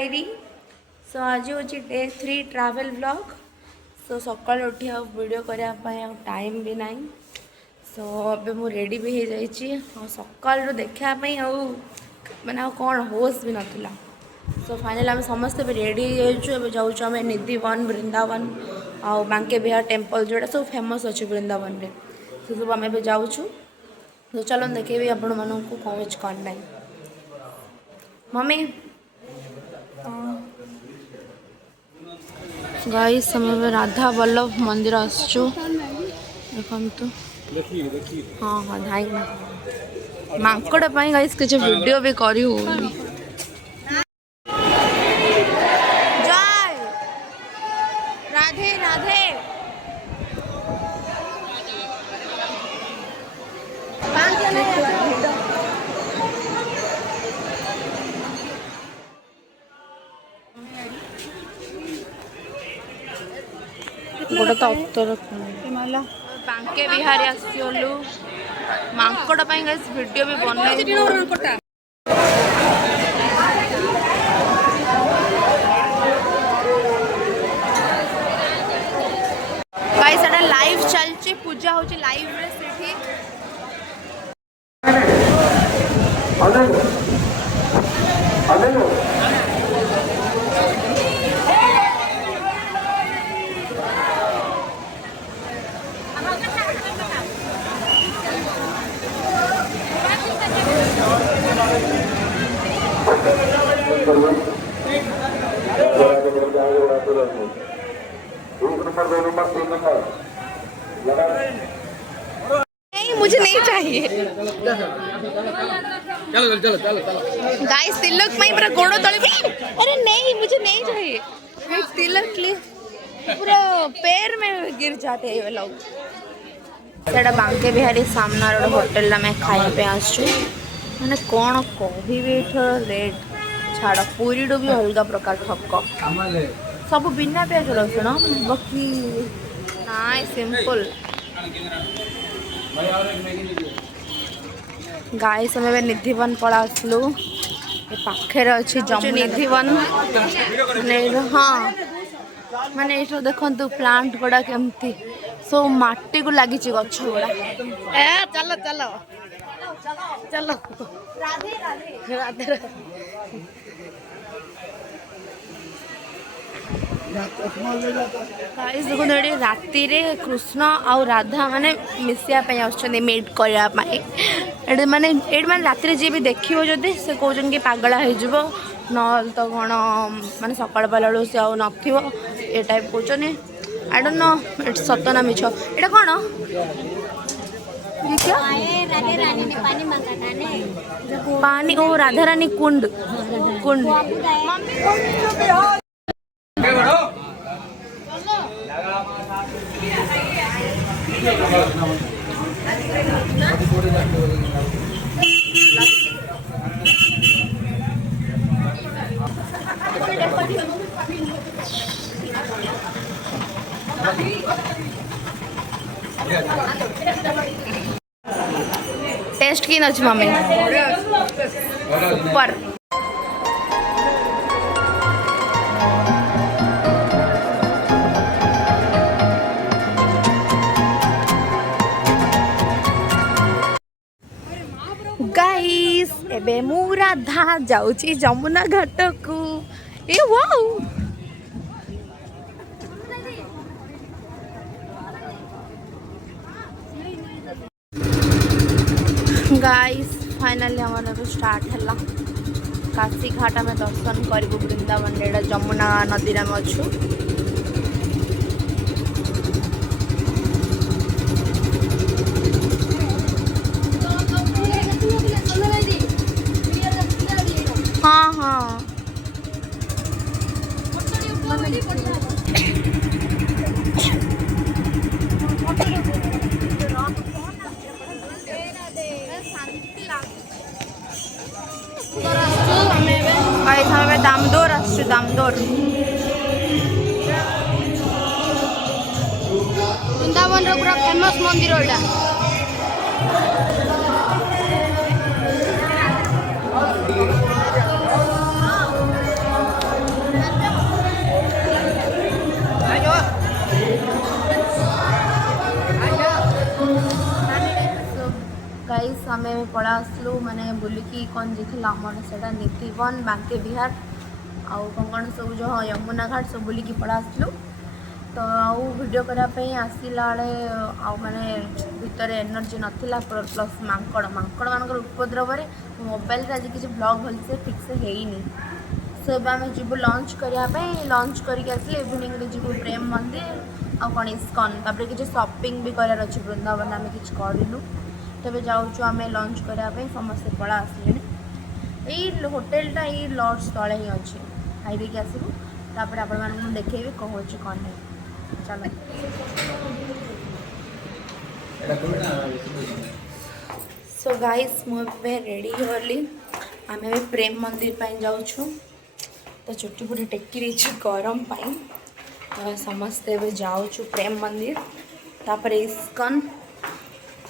Diary. सो आज हूँ day 3 travel vlog. सो सकाल उठी वीडियो करने टाइम भी नहीं। सो अबे मु रेडी भी हो जाइए सकाल देखापी मैंने कौन होश भी नाला। सो फाइनल आम समस्ते भी रेडी हो जाऊँ निधि वन वृंदावन आउ बांके बिहार टेम्पल जोड़ा सब फेमस अच्छे वृंदावन में से सब आम जाऊँ। तो चलो देखेबी आपण मानक कौन कौन ना मम्मी गाइस समय राधा वल्लभ मंदिर आसचु देखु। हाँ हाँ धाई मांकड़ गाइस किसी वीडियो भी करी होनी। जय राधे राधे। गोटे तो उत्तर बांके बिहारी आसलु मांकड़ वीडियो भी बन लाइव चलची पूजा होची लाइव रे सेठी। नहीं मुझे नहीं चाहिए। चलो चलो चलो चलो गाइस तिलक मैं पूरा गोड़ो तले अरे नहीं मुझे नहीं चाहिए। तिलक पूरा पैर में गिर जाते हैं ये लोग। सेटा बांके बिहारी सामना होटल में खाया पे आसु मैंने कौन कह रेट छाड़ पूरी भी अलग प्रकार ठक सब बिना प्याज रसुण बाकी नाइ सिंपल। गाइस हमें निधिवन पड़ा आसलु पाखे अच्छी जम्मू निधिवन हाँ माने ये देखु प्लांट गुड़ा केमती सब माटी को लगी गछ गुड़ा। चलो चलो चलो राधे राधे राधे गाइस देखो ये राति रे कृष्ण आउ राधा माने मिसिया पे आछन मेट करया माने राति जी भी देखियो जदि से कहउछन कि पागला हो जिवो न तो कौन माने सकाळ पाला से आउ नथिवो ए टाइप कहउछन। आई डोंट नो इट्स सतना मिछ एटा कौन पानी ओ राधा रानी कुंड कुंड। टेस्ट की नच मम्मी सुपर। गाइस एबे मु राधा जाउची जमुना घाट को ए वाओ गाइस फाइनली हमारा स्टार्ट है काशी घाट में दर्शन करूँ वृंदावन एटा जमुना नदी में अच्छु। हाँ हाँ दामदोर आसु दामदोर वृंदावन पूरा फेमस मंदिर एटा। पड़ा आसलु माने बुलिकी कौन जी आमर से नीतिवन बांके बिहार आउ कौन सब जो हाँ यमुना घाट सब बुलिकी पड़ा आसलु तो आउ वीडियो करने आसला माने भितर एनर्जी नाला प्लस मांकड़ मांकड़ मान उपद्रव मोबाइल आज किसी ब्लॉग भलसे ठीक से है सो आम जीव लंच करने लंच करके आसले इवनिंग जीव प्रेम मंदिर आ कौन इस्कन तापर किसी शॉपिंग भी करार अच्छे वृंदावन आम कि करूँ तेज जाऊँ आम लंच करने समस्ते पड़ा आसले यही होटेलटा ये लॉज तले ही अच्छे खाई देकी आसबू तापर आपण देखेबी कौन हो कौन नहीं चलो सो गाइस मुझे रेडी होली आम प्रेम मंदिर पर जाऊँ तो चुट्टी पुटी टेकी रही गरम पाई तो समस्ते जाऊँ प्रेम मंदिर तापर इस्कन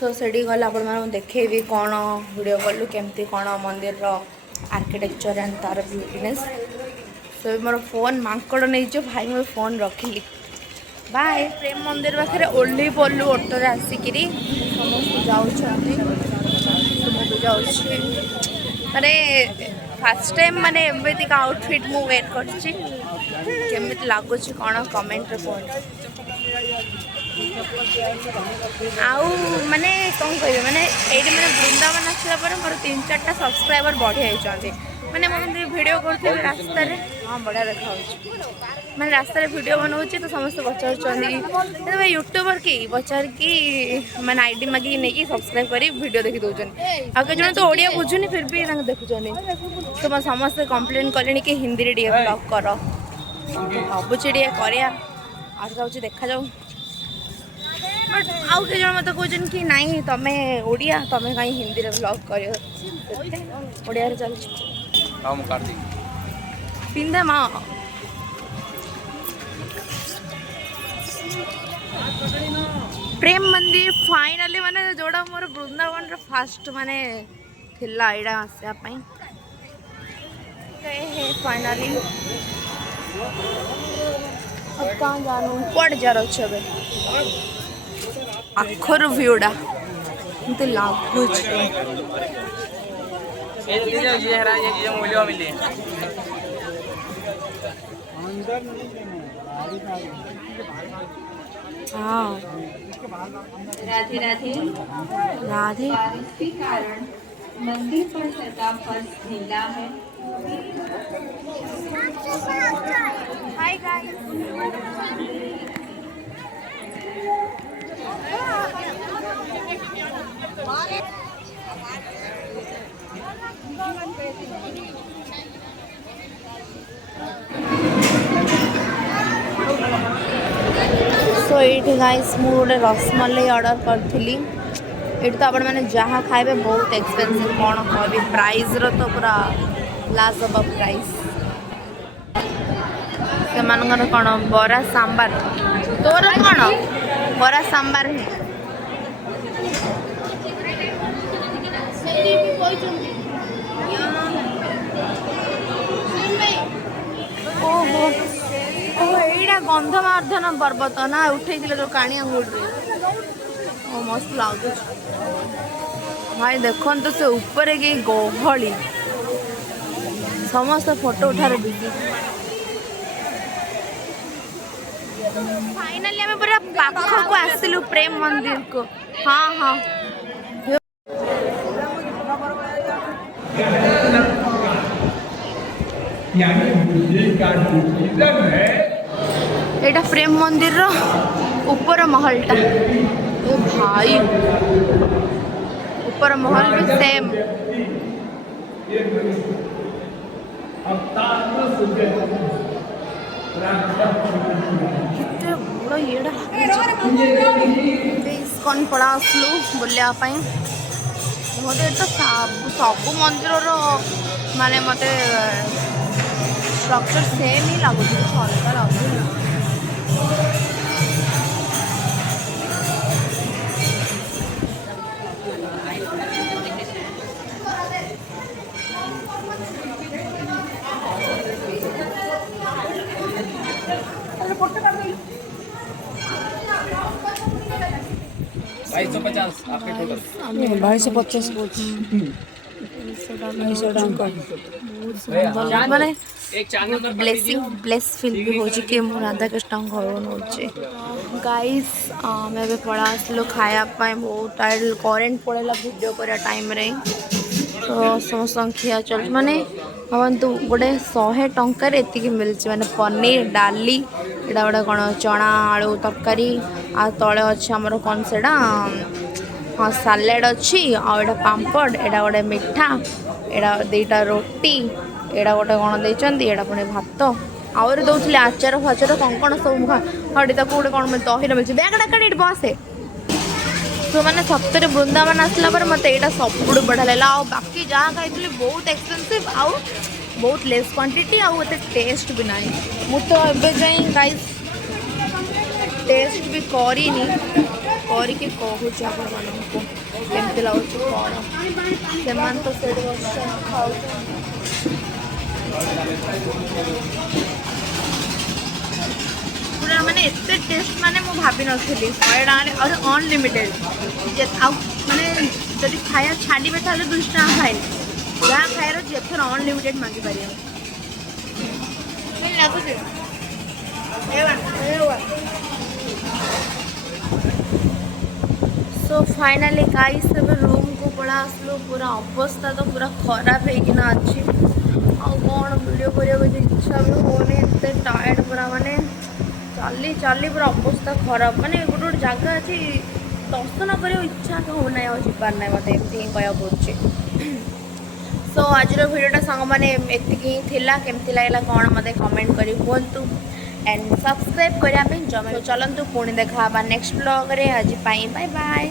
तो सेठी गला आपण देखेबी कौन वीडियो कलु केमती कौन मंदिर आर्किटेक्चर एंड तार ब्यूटीनेस तो मोर फोन मांकड़ नहीं भाई मैं फोन रखिली बाय प्रेम मंदिर पाखे ओल्ली पड़लु ऑटोरे आसिक समस्त जाऊँ माने फास्ट टाइम माने एमती आउटफिट मु वेट करमी लगुच कौन कमेंट पॉइंट आउ माने कौन कह माने ये मैंने वृंदावन आसला मोर 3-4टा सब्सक्राइबर बढ़ी जाती मैंने मुझे वीडियो करते रास्ता हाँ बढ़िया देखा मैंने रास्ता वीडियो बनाऊँ तो समस्त पचार यूट्यूबर की पचार कि मैंने आईडी मागिक नहीं सब्सक्राइब कर वीडियो देखी दौरान आगे जन तो ओडिया बुझुनी फिर भी देखुं तो मैं समस्ते कंप्लेन कले कि हिंदी रे टे ब्लॉग कर भावुची टे कर देखा जाऊ बट आउ के जन मत कहते कि नाई तुम्हें ओडिया तुम्हें कहीं हिंदी रे ब्लॉग कर ओडिया चल पिंधे माँ प्रेम मंदिर फाइनली माने जोड़ा मोर वृंदावन रे फास्ट माने थिला एडा आसिया पई हे फाइनली अब कहाँ जानू पड़ जा रहा छबे आखर व्यूडा मते लागु छ ये मूल्य मिले हाँ राधे राधे राधे बारिश के कारण मंदिर पर सटा फर्श ढीला है हाय गाइस सो ये गाइस मु गोटे रसमलाई ऑर्डर करी ये तो आपण मैंने जहाँ खाइबे बहुत एक्सपेंसिव कौन कह प्राइस रो तो पूरा लास्ट ऑफ प्राइस से मानकर कौन बरा सांबार तोर कौन बरा सांबार है ओहो एटा गंधमार्धन पर्वत ना उठे जो काणियागुड़ मस्त लगे भाई देखो तो से ऊपर के गहली समस्त फोटो उठार बिजी फाइनली आम पूरा पाख को आसलु प्रेम मंदिर को हाँ हाँ एटा प्रेम मंदिर रो ऊपर महलटा भाई ऊपर महल भी सेम केते बड़ येडा इस्कन पड़ा आसलु बुलायापाई मते तो सब मंदिर माने मते स्ट्रक्चर सेम ही लगुच अलग लगुच ₹250 $250 ମାନେ ବ୍ଲେସ୍ ଫିଲ୍ ବି ହେଉଛି କି ମୁଁ ରାଧାକୃଷ୍ଣଙ୍କ ଘରକୁ ନେଉଛି ଗାଇସ୍। ଆମେ ଏବେ ପଳା ଆସିଲୁ ଖାଇବା ପାଇଁ। ବହୁତ ଟାଇମ୍ କରେଣ୍ଟ ପଳେଇଲା ଭିଡ଼ିଓ କରିବା ଟାଇମ୍ରେ। ତ ସମସ୍ତଙ୍କ ଖିଆ ଚାଲିଛି ମାନେ ଭାବନ୍ତୁ ଗୋଟେ 100 ଟଙ୍କାରେ ଏତିକି ମିଳୁଛି ମାନେ ପନିର ଡାଲି ଏଇଟା ଗୋଟେ କ'ଣ ଚଣା ଆଳୁ ତରକାରୀ ଆଉ ତଳେ ଅଛି ଆମର କ'ଣ ସେଇଟା ହଁ ସାଲାଡ଼ ଅଛି ଆଉ ଏଇଟା ପାମ୍ପଡ଼ ଏଇଟା ଗୋଟେ ମିଠା ଏଇଟା 2ଟା ରୁଟି ଏଇଟା ଗୋଟେ କ'ଣ ଦେଇଛନ୍ତି ଏଇଟା ପୁଣି ଭାତ ଆହୁରି ଦେଉଥିଲେ ଆଚାର ଫାଚାର କ'ଣ ସବୁ ହଟି ତାକୁ ଗୋଟେ କ'ଣ ଦହିରେ ମିଳୁଛି ବ୍ୟାଗଟା କାଢ଼ି ଏଠି ବସେ। ତ ମାନେ ସତରେ ବୃନ୍ଦାବନ ଆସିଲା ପରେ ମୋତେ ଏଇଟା ସବୁଠୁ ବଢ଼ିଆ ଲାଗିଲା। ଆଉ ବାକି ଯାହା ଖାଇଥିଲି ବହୁତ ଏକ୍ସପେନ୍ସିଭ୍ ଆଉ ବହୁତ ଲେସ୍ କ୍ୱାଣ୍ଟିଟି ଆଉ ଏତେ ଟେଷ୍ଟ ବି ନାହିଁ। ମୁଁ ତ ଏବେ ଯାଇ ଗାଇସ୍ ଟେଷ୍ଟ ବି କରିନି କରିକି କହୁଛି ଆପଣମାନଙ୍କୁ କେମିତି ଲାଗୁଛି କ'ଣ। ସେମାନେ ତ ସେଇଠି ବସିଛନ୍ତି ଖାଉଛନ୍ତି। ପୁରା ମାନେ ଏତେ ଟେଷ୍ଟ ମାନେ ମୁଁ ଭାବିନଥିଲି 100 ଟଙ୍କାରେ ଆଉ ଅନଲିମିଟେଡ଼ ଆଉ ମାନେ ଯଦି ଖାଇବା ଛାଡ଼ିବେ ତାହେଲେ 200 ଟଙ୍କା ଖାଇନି ଯାହା ଖାଇବାର ଅଛି ଏଥର ଅନଲିମିଟେଡ଼ ମାଗିପାରିବ। ଲାଗୁଛି सो फाइनाली गाइस ଏବେ ରୁମ୍କୁ ପଳା ଆସିଲୁ। ପୁରା ଅବସ୍ଥା ତ ପୁରା ଖରାପ ହେଇକିନା ଅଛି ଆଉ କ'ଣ ଭିଡ଼ିଓ କରିବାକୁ ଇଚ୍ଛା ବି ହେଉନି ଏତେ ଟାୟାର୍ଡ଼ ପୁରା ମାନେ ଚାଲି ଚାଲି ପୁରା ଅବସ୍ଥା ଖରାପ। ମାନେ ଗୋଟେ ଗୋଟେ ଜାଗା ଅଛି ଦର୍ଶନ କରିବାକୁ ଇଚ୍ଛା ହେଉନାହିଁ ଆଉ ଯିବାର ନାହିଁ ମୋତେ ଏମିତି ହିଁ କହିବାକୁ ପଡ଼ୁଛି। ସୋ ଆଜିର ଭିଡ଼ିଓଟା ସାଙ୍ଗମାନେ ଏତିକି ହିଁ ଥିଲା। କେମିତି ଲାଗିଲା କ'ଣ ମୋତେ କମେଣ୍ଟ କରି କୁହନ୍ତୁ एंड सब्सक्राइब करने जमा चलतु पुणी देखा नेक्स्ट ब्लॉग रे। आज बाय बाय।